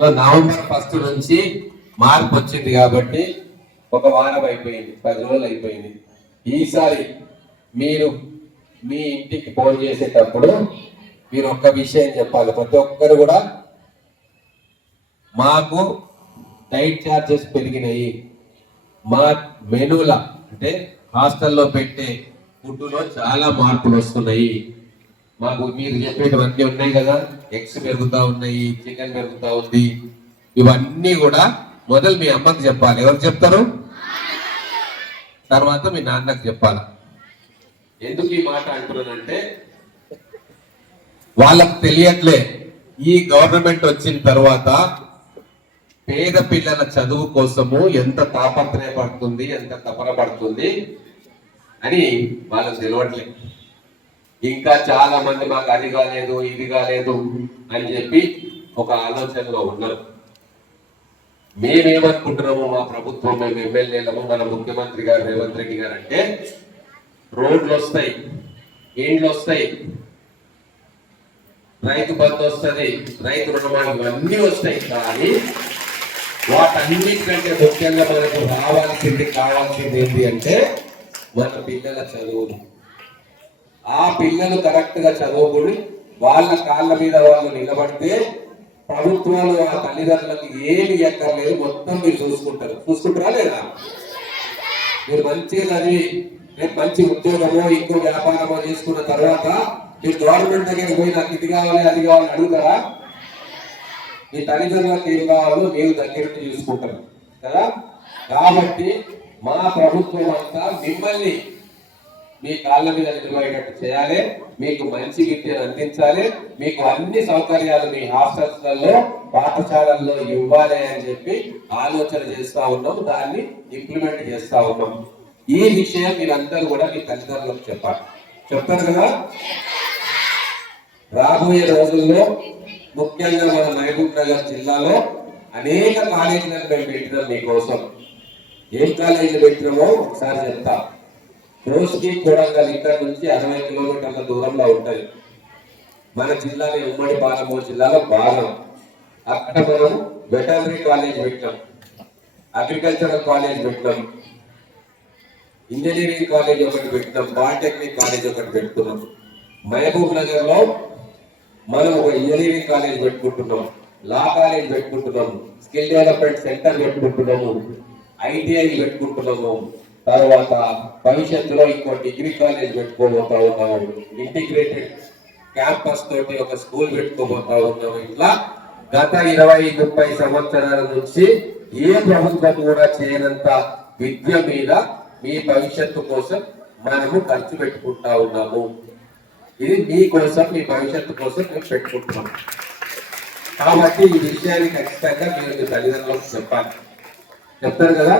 November 1 నుంచి మార్పు వచ్చింది కాబట్టి ఒక వారం అయిపోయింది, 10 రోజులు అయిపోయింది. ఈసారి మీరు మీ ఇంటికి ఫోన్ చేసేటప్పుడు మీరు ఒక్క విషయం చెప్పాలి. ప్రతి ఒక్కరు కూడా మాకు డైట్ ఛార్జెస్ పెరిగినాయి, మా మెనూల అంటే హాస్టల్లో పెట్టే ఫుడ్లో చాలా మార్పులు వస్తున్నాయి, మాకు మీరు చెప్పేటివన్నీ ఉన్నాయి కదా, ఎగ్స్ పెరుగుతూ ఉన్నాయి, చికెన్ పెరుగుతూ ఉంది, ఇవన్నీ కూడా మొదలు మీ అమ్మకి చెప్పాలి. ఎవరు చెప్తారు? తర్వాత మీ నాన్నకు చెప్పాలి. ఎందుకు ఈ మాట అంటున్నానంటే వాళ్ళకు తెలియట్లే ఈ గవర్నమెంట్ వచ్చిన తర్వాత పేద పిల్లల చదువు కోసము ఎంత తాపత్రయపడుతుంది, ఎంత తపన పడుతుంది అని వాళ్ళకు తెలియట్లేదు. ఇంకా చాలా మంది మాకు అది కాలేదు ఇది కాలేదు అని చెప్పి ఒక ఆలోచనలో ఉన్నారు. మేమేమనుకుంటున్నాము, మా ప్రభుత్వం, మేము ఎమ్మెల్యేలము, మన ముఖ్యమంత్రి గారు రేవంత్ రెడ్డి గారు అంటే రోడ్లు వస్తాయి, ఇండ్లు వస్తాయి, రైతు బంధు వస్తుంది, రైతు రుణమాలు ఇవన్నీ వస్తాయి. కానీ వాటన్నిటికంటే ముఖ్యంగా మనకు కావాల్సింది ఏంటి అంటే మన పిల్లల చదువులు. ఆ పిల్లలు కరెక్ట్ గా చదువుకుని వాళ్ళ కాళ్ళ మీద వాళ్ళు నిలబడితే ప్రభుత్వాలు ఆ తల్లిదండ్రులకు ఏమి ఎక్కర్లేదు, మొత్తం మీరు చూసుకుంటారా లేదా? మీరు మంచిగా చదివి రేపు మంచి ఉద్యోగమో ఇంకో వ్యాపారమో చేసుకున్న తర్వాత మీరు గవర్నమెంట్ దగ్గర పోయి నాకు ఇది కావాలి అది కావాలి అడుగుతారా? మీ తల్లిదండ్రులకు ఏం కావాలో మీరు దగ్గరుండి చూసుకుంటారు కదా. కాబట్టి మా ప్రభుత్వం అంతా మిమ్మల్ని మీ కాళ్ళ మీద నిలబడేటట్టు చేయాలి, మీకు మంచి విద్యను అందించాలి, మీకు అన్ని సౌకర్యాలు మీ హాస్టల్స్లలో పాఠశాలల్లో ఇవ్వాలి అని చెప్పి ఆలోచన చేస్తా ఉన్నాం, దాన్ని ఇంప్లిమెంట్ చేస్తా ఉన్నాం. ఈ విషయం మీరందరూ కూడా మీ తల్లిదండ్రులకు చెప్పాలి. చెప్తారు కదా. రాబోయే రోజుల్లో ముఖ్యంగా మన మహబూబ్ నగర్ జిల్లాలో అనేక కాలేజీలను మేము పెట్టినాం మీకోసం. ఏం కాలేజీలు పెట్టినామో ఒకసారి చెప్తా. రోజుకి కొడంగల్ ఇక్కడ నుంచి 60 కిలోమీటర్ల దూరంలో ఉంటుంది. మన జిల్లాని ఉమ్మడి పాలమూరు జిల్లాలో భాగం. అక్కడ మనం వెటర్నరీ కాలేజ్ పెట్టాం, అగ్రికల్చరల్ కాలేజ్ పెట్టాం, ఇంజనీరింగ్ కాలేజ్ ఒకటి పెట్టాం, పాలిటెక్నిక్ కాలేజ్ ఒకటి పెట్టుకున్నాం. మహబూబ్ నగర్ లో మనం ఒక ఇంజనీరింగ్ కాలేజ్ పెట్టుకుంటున్నాం, లా కాలేజ్ పెట్టుకుంటున్నాము, స్కిల్ డెవలప్మెంట్ సెంటర్ పెట్టుకుంటున్నాము, ఐటీఐ పెట్టుకుంటున్నాము. తర్వాత భవిష్యత్తులో ఇంకో డిగ్రీ కాలేజ్ పెట్టుకోబోతా ఉన్నాము, ఇంటిగ్రేటెడ్ క్యాంపస్ తోటి ఒక స్కూల్ పెట్టుకోబోతా ఉన్నాము. ఇట్లా గత 20-30 సంవత్సరాల నుంచి ఏ ప్రభుత్వం కూడా చేయనంత విద్య మీద మీ భవిష్యత్తు కోసం మనము ఖర్చు పెట్టుకుంటా ఉన్నాము. ఇది మీ కోసం, మీ భవిష్యత్తు కోసం మేము పెట్టుకుంటున్నాం. కాబట్టి ఈ విషయాన్ని ఖచ్చితంగా మీరు మీ తల్లిదండ్రులకు చెప్పాలి. చెప్తారు కదా.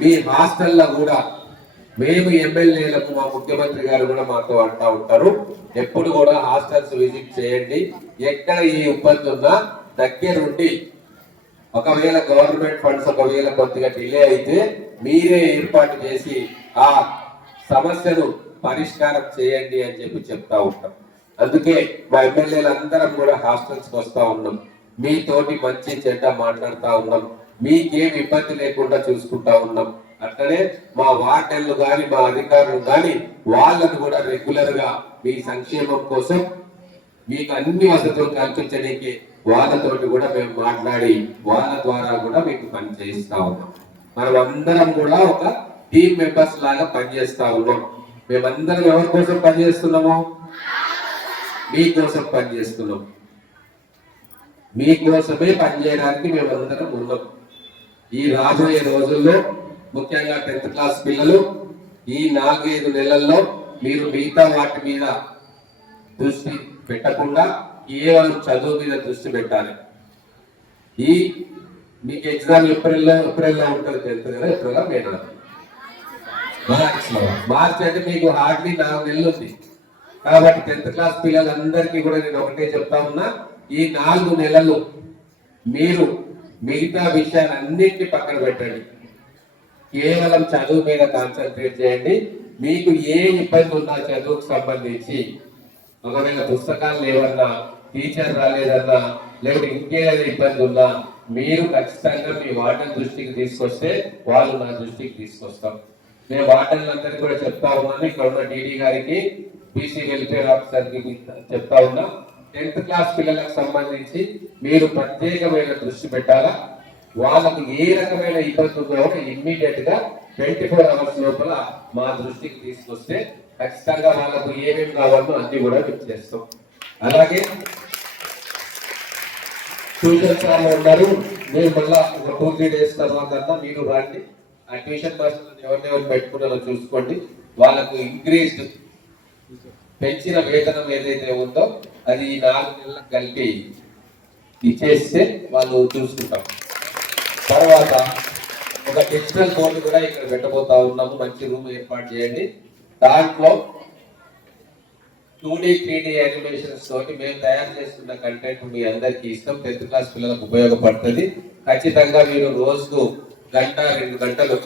మీ హాస్టల్లో కూడా మేము ఎమ్మెల్యేలకు మా ముఖ్యమంత్రి గారు కూడా మాతో అంటూ ఉంటారు, ఎప్పుడు కూడా హాస్టల్స్ విజిట్ చేయండి, ఎక్కడ ఈ ఇబ్బంది ఉన్నా దగ్గరుండి, ఒకవేళ గవర్నమెంట్ ఫండ్స్ ఒకవేళ కొద్దిగా డిలే అయితే మీరే ఏర్పాటు చేసి ఆ సమస్యను పరిష్కారం చేయండి అని చెప్పి చెప్తా ఉంటాం. అందుకే మా ఎమ్మెల్యేలు అందరం కూడా హాస్టల్స్కి వస్తూ ఉన్నాం, మీతోటి మంచి చెడ్డ మాట్లాడుతూ ఉన్నాం, మీకేం ఇబ్బంది లేకుండా చూసుకుంటా ఉన్నాం. అట్లనే మా వార్డెన్లు కానీ మా అధికారులు కానీ వాళ్ళను కూడా రెగ్యులర్ గా మీ సంక్షేమం కోసం మీకు అన్ని వసతులు కల్పించడానికి వాళ్ళతోటి కూడా మేము మాట్లాడి వాళ్ళ ద్వారా కూడా మీకు పని చేయిస్తా ఉన్నాం. మనం అందరం కూడా ఒక టీం మెంబర్స్ లాగా పనిచేస్తా ఉన్నాం. మేమందరం ఎవరి కోసం పనిచేస్తున్నాము? మీకోసం పనిచేస్తున్నాం. మీకోసమే పనిచేయడానికి మేమందరం ఉన్నాం. ఈ రాబోయే రోజుల్లో ముఖ్యంగా 10th క్లాస్ పిల్లలు ఈ 4-5 నెలల్లో మీరు మిగతా వాటి మీద దృష్టి పెట్టకుండా కేవలం చదువు మీద దృష్టి పెట్టాలి. ఈ మీకు ఎగ్జామ్ ఏప్రిల్లో ఉంటుంది, 10th కదా, ఏప్రిల్ మే మార్చ్ అంటే మీకు హార్డ్లీ 4 నెలలు ఉంది. కాబట్టి 10th క్లాస్ పిల్లలందరికీ కూడా నేను ఒకటే చెప్తా ఉన్నా, ఈ 4 నెలలు మీరు మిగతా విషయాలన్నింటినీ పక్కన పెట్టండి, కేవలం చదువు మీద కాన్సన్ట్రేట్ చేయండి. మీకు ఏ ఇబ్బంది ఉన్నా చదువుకు సంబంధించి, ఒకవేళ పుస్తకాలు లేవన్నా, టీచర్ రాలేదన్నా, లేకపోతే ఇంకేదైనా ఇబ్బంది ఉన్నా మీరు ఖచ్చితంగా మీ వార్డెన్ దృష్టికి తీసుకొస్తే వాళ్ళు నా దృష్టికి తీసుకొస్తాం. నేను వార్డెన్లందరికీ కూడా చెప్తా ఉన్నాను, ఇక్కడ ఉన్న డీడీ గారికి, బీసీ వెల్ఫేర్ ఆఫీసర్కి చెప్తా ఉన్నా, 10th క్లాస్ పిల్లలకు సంబంధించి మీరు ప్రత్యేకమైన దృష్టి పెట్టాలా. వాళ్ళకు ఏ రకమైన ఇబ్బంది ఉందో ఇమ్మీడియట్ గా 24 hours లోపల మా దృష్టికి తీసుకొస్తే ఖచ్చితంగా వాళ్ళకు ఏమేమి కావాలో అన్ని కూడా మేము చేస్తాం. అలాగే ట్యూషన్ సార్లు ఉన్నారు, మీరు మళ్ళా ఒక 2-3 days తర్వాత మీరు రండి, ఆ ట్యూషన్ మాస్టర్లను ఎవరినెవరు పెట్టుకున్నారో చూసుకోండి. వాళ్ళకు ఇంక్రీజ్డ్ పెంచిన వేతనం ఏదైతే ఉందో అది ఈ 4 నెలలకు కలిపి ఇచ్చేస్తే వాళ్ళు చూసుకుంటాం. తర్వాత ఒక డిజిటల్ బోర్డు కూడా ఇక్కడ పెట్టబోతా ఉన్నాము, మంచి రూమ్ ఏర్పాటు చేయండి. దాంట్లో 2D 3D యానిమేషన్స్ తోటి మేము తయారు చేస్తున్న కంటెంట్ మీ అందరికీ ఇస్తాం. 10th క్లాస్ పిల్లలకు ఉపయోగపడుతుంది. ఖచ్చితంగా మీరు రోజుకు 1-2 గంటలు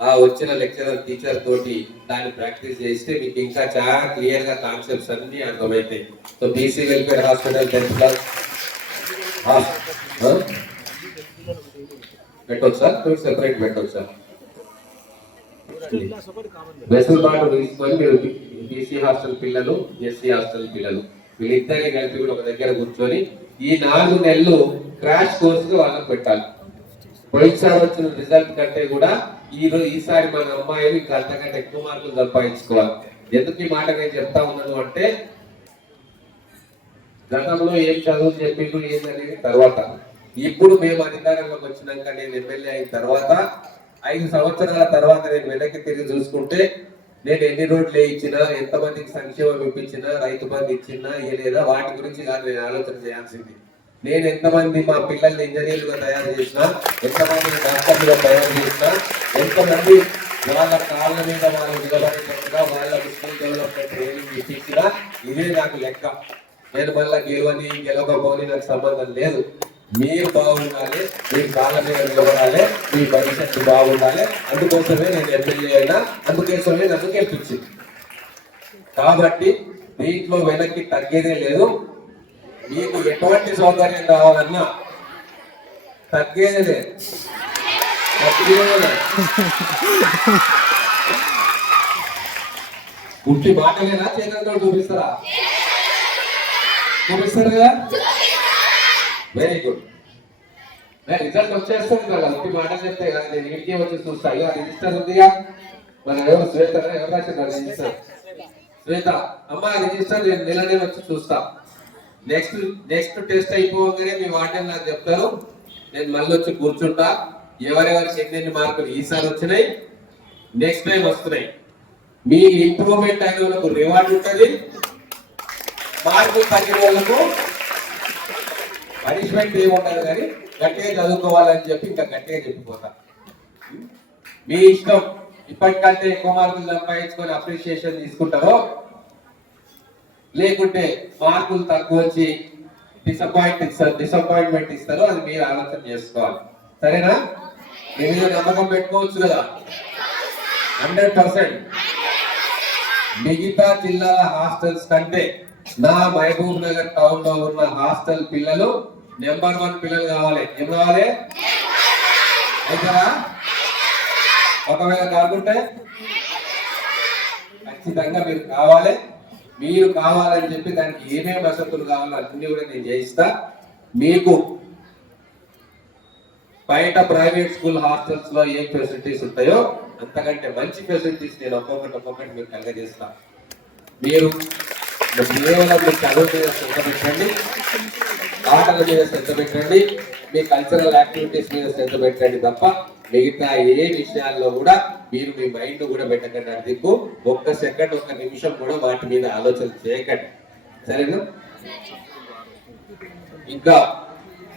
ఆ వచ్చిన లెక్చరర్ టీచర్ తోటి దాన్ని ప్రాక్టీస్ చేస్తే మీకు ఇంకా చాలా క్లియర్ గా కాన్సెప్ట్స్ అన్ని అర్థమవుతాయి. So BC welfare hospital 10th class పెట్టొచ్చా, సెపరేట్ పెట్టొచ్చా? వెసులుబాటు తీసుకొని మీరు బీసీ హాస్టల్ పిల్లలు, ఎస్సీ హాస్టల్ పిల్లలు వీళ్ళిద్దరిని కలిపి కూడా ఒక దగ్గర కూర్చొని ఈ 4 నెలలు క్రాష్ కోర్స్ వాళ్ళకి పెట్టాలి. పోయినసారి వచ్చిన రిజల్ట్ కంటే కూడా ఈసారి మన అమ్మాయిలు ఇంకా అంతకంటే ఎక్కువ మార్కులు సంపాదించుకోవాలి. ఎందుకు ఈ మాట నేను చెప్తా ఉన్నాను అంటే, గతంలో ఏం చదువు చెప్పిండు ఏందనేది తర్వాత, ఇప్పుడు మేము అధికారంలోకి వచ్చినాక, నేను ఎమ్మెల్యే అయిన తర్వాత 5 సంవత్సరాల తర్వాత నేను వెనక్కి తిరిగి చూసుకుంటే నేను ఎన్ని రోడ్లు వేయించినా, ఎంతమందికి సంక్షేమం ఇప్పించినా, రైతు బంధు ఇచ్చినా లేదా వాటి గురించి కాదు నేను ఆలోచన చేయాల్సింది. నేను ఎంతమంది మా పిల్లల్ని ఇంజనీర్లుగా తయారు చేసినా, ఎంతమంది డాక్టర్లుగా తయారు చేసినా, ఎంతమంది వాళ్ళ కాళ్ళ మీద వాళ్ళు నిలబడేటట్టుగా వాళ్ళకి స్కిల్ డెవలప్మెంట్ ట్రైనింగ్ ఇప్పించినా ఇదే నాకు లెక్క. నేను మళ్ళీ గెలవకపోని నాకు సంబంధం లేదు. మీరు బాగుండాలి, మీ కాళ్ళ మీద నిలబడాలి, మీ భవిష్యత్తు బాగుండాలి. అందుకోసమే నేను ఎమ్మెల్యే అయినా, అందుకోసమే నన్ను గెలిపించింది. కాబట్టి దీంట్లో వెనక్కి తగ్గేదే లేదు. మీకు ఎటువంటి సౌకర్యం కావాలన్నా తగ్గేదే లేదు. ఉట్టి మాటలేనా, చేతులతో చూపిస్తారా? చూపిస్తారు కదా, వెరీ గుడ్. రిజల్ట్ వచ్చేస్తుంది కదా, ఉట్టి మాటలు చెప్తే కదా, నేను ఇంటికి వచ్చి చూస్తా. ఇక రిజిస్టర్ ఉందిగా, మన ఎవరు శ్వేత ఎవరు రాసింటారు రిజిస్టర్? శ్వేత అమ్మ రిజిస్టర్ నేను నెల వచ్చి చూస్తా. నెక్స్ట్ టెస్ట్ అయిపోగానే మీ వార్డెన్ నాకు చెప్తారు, నేను మళ్ళీ వచ్చి కూర్చుంటా. ఎవరెవరికి ఎన్ని మార్కులు ఈసారి వచ్చినాయి, నెక్స్ట్ టైం వస్తున్నాయి, మీ ఇంప్రూవ్మెంట్ అయిన వాళ్ళకు రివార్డ్ ఉంటుంది, మార్కులు తగ్గిన వాళ్ళకు పనిష్మెంట్ ఏముంటుంది. కానీ గట్టిగా చదువుకోవాలని చెప్పి ఇంకా గట్టిగా చెప్పిపోతా. మీ ఇష్టం, ఇప్పటికంటే ఎక్కువ మార్కులు సంపాదించుకొని అప్రిషియేషన్ తీసుకుంటారో, లేకుంటే మార్కులు తక్కువ వచ్చి డిసప్పాయింట్మెంట్ ఇస్తారో అది మీరు ఆలోచన చేసుకోవాలి. సరేనా? మీ మీద నమ్మకం పెట్టుకోవచ్చు కదా 100%. మిగతా జిల్లాల హాస్టల్స్ కంటే నా మహబూబ్ నగర్ టౌన్ లో ఉన్న హాస్టల్ పిల్లలు నెంబర్ 1 పిల్లలు కావాలి. ఏం కావాలి? అవుతారా? ఒకవేళ కాకుంటే ఖచ్చితంగా మీరు కావాలి. మీరు కావాలని చెప్పి దానికి ఏమేమి వసతులు కావాలో అన్ని కూడా నేను చేయిస్తా. మీకు బయట ప్రైవేట్ స్కూల్ హాస్టల్స్ లో ఏం ఫెసిలిటీస్ ఉంటాయో అంతకంటే మంచి ఫెసిలిటీస్ నేను ఒక్కొక్కటి మీకు కలగజేస్తా. మీరు కేవలం మీ చదువు మీద శ్రద్ధ పెట్టండి, ఆటల మీద శ్రద్ధ పెట్టండి, మీ కల్చరల్ యాక్టివిటీస్ మీద శ్రద్ధ పెట్టండి తప్ప మిగతా ఏ విషయాల్లో కూడా మీరు మీ మైండ్ కూడా పెట్టకండి. అందుకు ఒక్క సెకండ్, ఒక్క నిమిషం కూడా వాటి మీద ఆలోచన చేయకండి. సరేనా? ఇంకా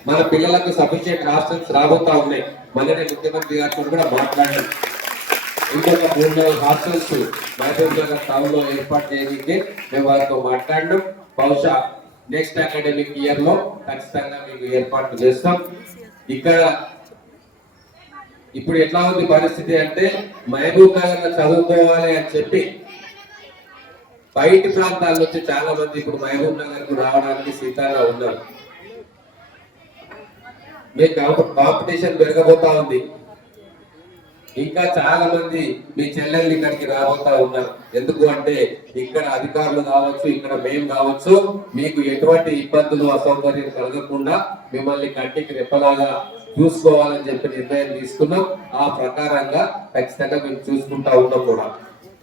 మన పిల్లలకు సఫిషియెంట్ హాస్టల్స్ రాబోతా ఉన్నాయి. మొన్ననే ముఖ్యమంత్రి గారితో కూడా మాట్లాడారు. ఇంకొక 3-4 హాస్టల్స్ మహబూబ్ నగర్ టౌన్ లో ఏర్పాటు చేయడానికి మేము వారితో మాట్లాడడం. బహుశా నెక్స్ట్ అకాడమిక్ ఇయర్ లో ఖచ్చితంగా మీకు ఏర్పాటు చేస్తాం. ఇక్కడ ఇప్పుడు ఎట్లా ఉంది పరిస్థితి అంటే, మహబూబ్ నగర్ లో చదువుకోవాలి అని చెప్పి బయటి ప్రాంతాల నుంచి చాలా మంది ఇప్పుడు మహబూబ్ నగర్ కు రావడానికి సిద్ధంగా ఉన్నారు. మీ కాంపిటీషన్ పెరగబోతా ఉంది. ఇంకా చాలా మంది మీ చెల్లెల్ని ఇక్కడికి రాబోతా ఉన్నారు. ఎందుకు అంటే ఇక్కడ అధికారులు కావచ్చు, ఇక్కడ మేము కావచ్చు, మీకు ఎటువంటి ఇబ్బందులు అసౌకర్యం కలగకుండా మిమ్మల్ని కంటికి రెప్పలాగా చూసుకోవాలని చెప్పి నిర్ణయం తీసుకున్నాం. ఆ ప్రకారంగా ఖచ్చితంగా మేము చూసుకుంటా ఉన్నాం కూడా.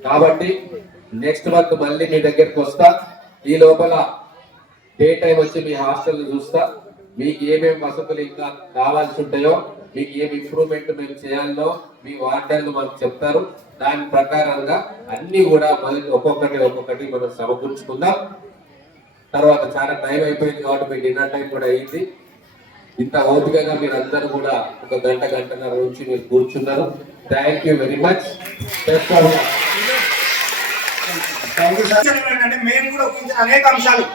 కాబట్టి నెక్స్ట్ మంత్ మళ్ళీ మీ దగ్గరికి వస్తా. ఈ లోపల డే టైం వచ్చి మీ హాస్టల్ చూస్తా. మీకు ఏమేమి వసతులు ఇంకా కావాల్సి ఉంటాయో, మీకు ఏమి ఇంప్రూవ్మెంట్ మేము చేయాలో మీ వార్డర్లు మాకు చెప్తారు. దాని ప్రకారంగా అన్ని కూడా మళ్ళీ ఒక్కొక్కటి మనం సమకూర్చుకుందాం. తర్వాత చాలా టైం అయిపోయింది కాబట్టి మీ డిన్నర్ టైం కూడా అయింది. ఇంత ఓపికగా మీరు అందరూ కూడా ఒక గంటన్నర నుంచి మీరు కూర్చున్నారు. Thank you very much. మేము కూడా అనేక అంశాలు